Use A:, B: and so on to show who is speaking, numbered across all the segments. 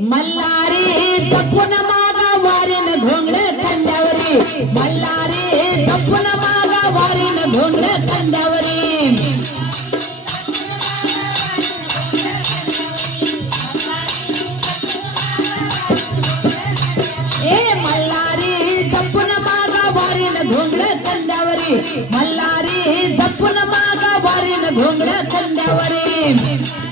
A: मल्हारी दपून मागा वारीन घोंगडे खांद्यावरी. मल्लारी दपून मागा वारीन घोंगडे खांद्यावरी. ए मल्हारी दपून मागा वारीन घोंगडे कंड्यावरी मल्हारी दपून मागा वारीन घोंगडे खांद्यावरी.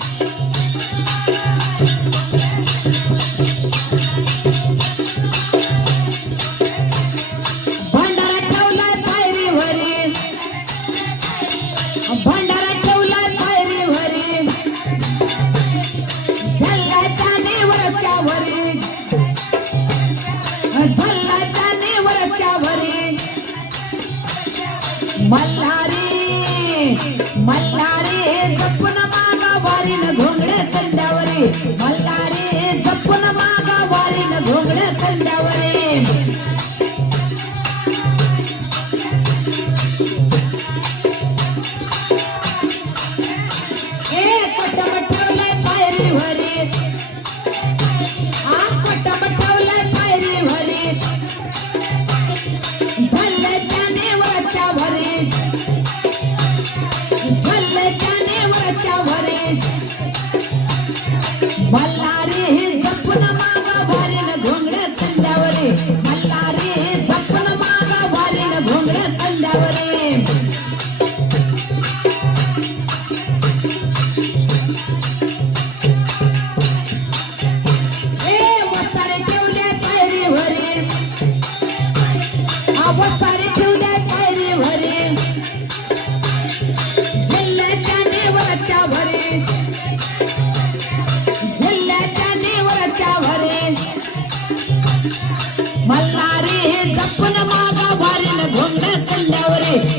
A: Mala Sim.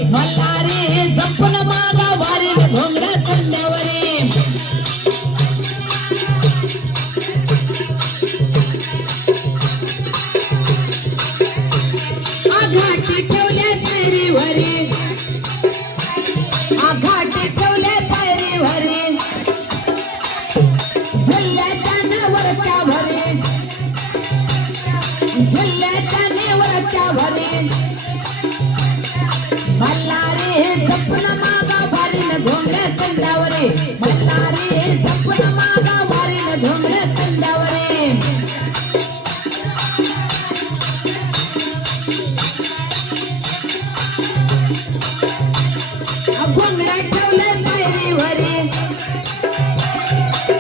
A: Nós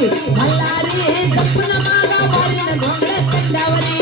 A: மல்லாரே தப்புனமாக வாழின காங்கிரஸ் கண்டவனே